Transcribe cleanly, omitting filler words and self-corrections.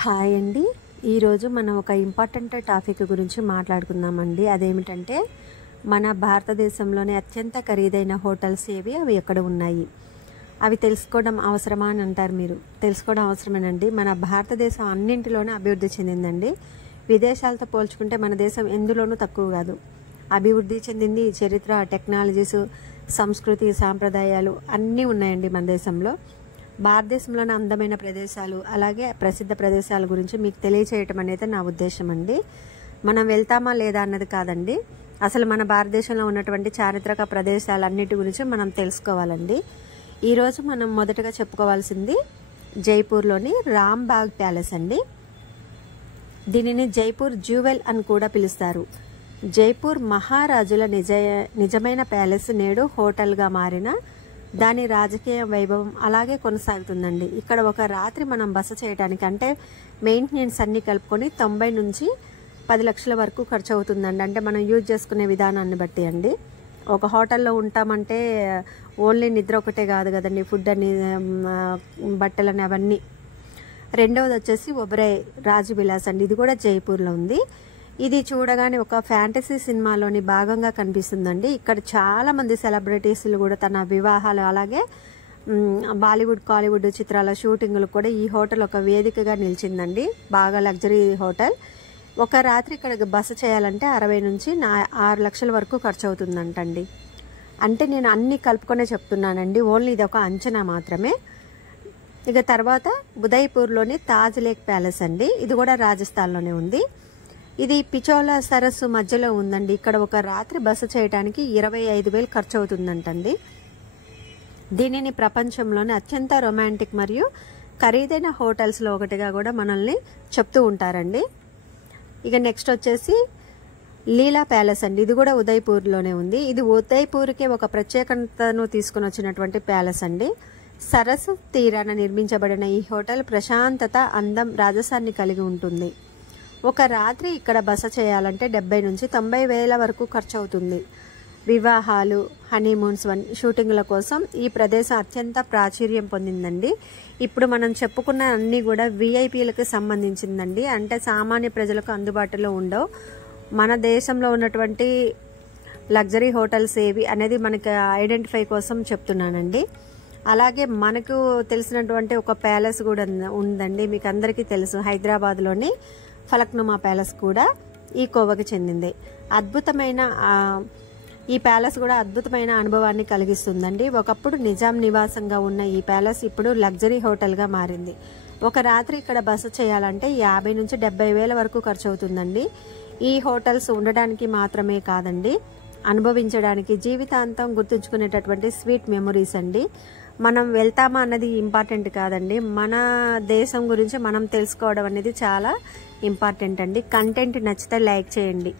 Hi అండి. ఈరోజు మనం ఒక ఇంపార్టెంట్ టాపిక్ గురించి మాట్లాడుకుందామండి. అదేమిటంటే మన భారతదేశంలోని అత్యంత ఖరీదైన హోటల్స్ ఏవి, అవి ఎక్కడ ఉన్నాయి, అవి తెలుసుకోవడం అవసరమా అని అంటారు. మీరు తెలుసుకోవడం అవసరమేనండి. మన భారతదేశం అన్నింటిలోనే అభివృద్ధి చెందిందండి. విదేశాలతో పోల్చుకుంటే మన దేశం ఎందులోనూ తక్కువ కాదు. అభివృద్ధి చెందింది. చరిత్ర, టెక్నాలజీస్, సంస్కృతి, సాంప్రదాయాలు అన్నీ ఉన్నాయండి మన దేశంలో. భారతదేశంలోని అందమైన ప్రదేశాలు అలాగే ప్రసిద్ధ ప్రదేశాల గురించి మీకు తెలియచేయటం అనేది నా ఉద్దేశం అండి. మనం వెళ్తామా లేదా అన్నది కాదండి, అసలు మన భారతదేశంలో ఉన్నటువంటి చారిత్రక ప్రదేశాలన్నిటి గురించి మనం తెలుసుకోవాలండి. ఈరోజు మనం మొదటగా చెప్పుకోవాల్సింది జైపూర్లోని రాంబాగ్ ప్యాలెస్ అండి. దీనిని జైపూర్ జ్యువెల్ అని కూడా పిలుస్తారు. జైపూర్ మహారాజుల నిజమైన ప్యాలెస్ నేడు హోటల్గా మారిన దాని రాజకీయ వైభవం అలాగే కొనసాగుతుందండి. ఇక్కడ ఒక రాత్రి మనం బస చేయడానికి, అంటే మెయింటెనెన్స్ అన్ని కలుపుకొని 90 నుంచి 10 లక్షల వరకు ఖర్చు అవుతుందండి. అంటే మనం యూజ్ చేసుకునే విధానాన్ని బట్టి అండి. ఒక హోటల్లో ఉంటామంటే ఓన్లీ నిద్ర ఒకటే కాదు కదండి, ఫుడ్ అని, బట్టలని, అవన్నీ. రెండవది వచ్చేసి ఒబెరాయ్ రాజ్ విలాస్ అండి. ఇది కూడా జైపూర్లో ఉంది. ఇది చూడగానే ఒక ఫ్యాంటసీ సినిమాలోని భాగంగా కనిపిస్తుందండి. ఇక్కడ చాలా మంది సెలబ్రిటీస్లు కూడా తన వివాహాలు అలాగే బాలీవుడ్, కాలీవుడ్ చిత్రాల షూటింగ్లు కూడా ఈ హోటల్ ఒక వేదికగా నిలిచిందండి. బాగా లగ్జరీ హోటల్. ఒక రాత్రి ఇక్కడ బస చేయాలంటే 60 నుంచి 6 లక్షల వరకు ఖర్చు అవుతుందంటండి. అంటే నేను అన్ని కలుపుకొనే చెప్తున్నానండి, ఓన్లీ ఇది ఒక అంచనా మాత్రమే. ఇక తర్వాత ఉదయ్పూర్లోని తాజ్ లేక్ ప్యాలెస్ అండి. ఇది కూడా రాజస్థాన్లోనే ఉంది. ఇది పిచోలా సరస్సు మధ్యలో ఉందండి. ఇక్కడ ఒక రాత్రి బస చేయడానికి 25,000 ఖర్చు అవుతుందంటండి. దీనిని ప్రపంచంలోని అత్యంత రొమాంటిక్ మరియు ఖరీదైన హోటల్స్లో ఒకటిగా కూడా మనల్ని చెప్తూ ఉంటారండి. ఇక నెక్స్ట్ వచ్చేసి లీలా ప్యాలెస్ అండి. ఇది కూడా ఉదయ్పూర్లోనే ఉంది. ఇది ఉదయ్పూర్కి ఒక ప్రత్యేకతను తీసుకుని వచ్చినటువంటి ప్యాలెస్ అండి. సరస్సు తీరాన నిర్మించబడిన ఈ హోటల్ ప్రశాంతత, అందం, రాజసాన్ని కలిగి ఉంటుంది. ఒక రాత్రి ఇక్కడ బస చేయాలంటే 70 నుంచి 90 వేల వరకు ఖర్చు అవుతుంది. వివాహాలు, హనీమూన్స్, షూటింగ్ల కోసం ఈ ప్రదేశం అత్యంత ప్రాచుర్యం పొందిందండి. ఇప్పుడు మనం చెప్పుకున్న అన్నీ కూడా విఐపీలకు సంబంధించిందండి. అంటే సామాన్య ప్రజలకు అందుబాటులో ఉండవు. మన దేశంలో ఉన్నటువంటి లగ్జరీ హోటల్స్ ఏవి అనేది మనకి ఐడెంటిఫై కోసం చెప్తున్నానండి. అలాగే మనకు తెలిసినటువంటి ఒక ప్యాలెస్ కూడా ఉందండి. మీకు అందరికీ తెలుసు, హైదరాబాద్లోని ఫలక్నుమా ప్యాలెస్ కూడా ఈ కోవకి చెందింది. ఈ ప్యాలెస్ కూడా అద్భుతమైన అనుభవాన్ని కలిగిస్తుందండి. ఒకప్పుడు నిజాం నివాసంగా ఉన్న ఈ ప్యాలెస్ ఇప్పుడు లగ్జరీ హోటల్గా మారింది. ఒక రాత్రి ఇక్కడ బస చేయాలంటే 50 నుంచి 70 వేల వరకు ఖర్చు అవుతుందండి. ఈ హోటల్స్ ఉండడానికి మాత్రమే కాదండి, అనుభవించడానికి, జీవితాంతం గుర్తుంచుకునేటటువంటి స్వీట్ మెమొరీస్ అండి. మనం వెళ్తామా అన్నది ఇంపార్టెంట్ కాదండి, మన దేశం గురించి మనం తెలుసుకోవడం అనేది చాలా ఇంపార్టెంట్ అండి. కంటెంట్ నచ్చితే లైక్ చేయండి.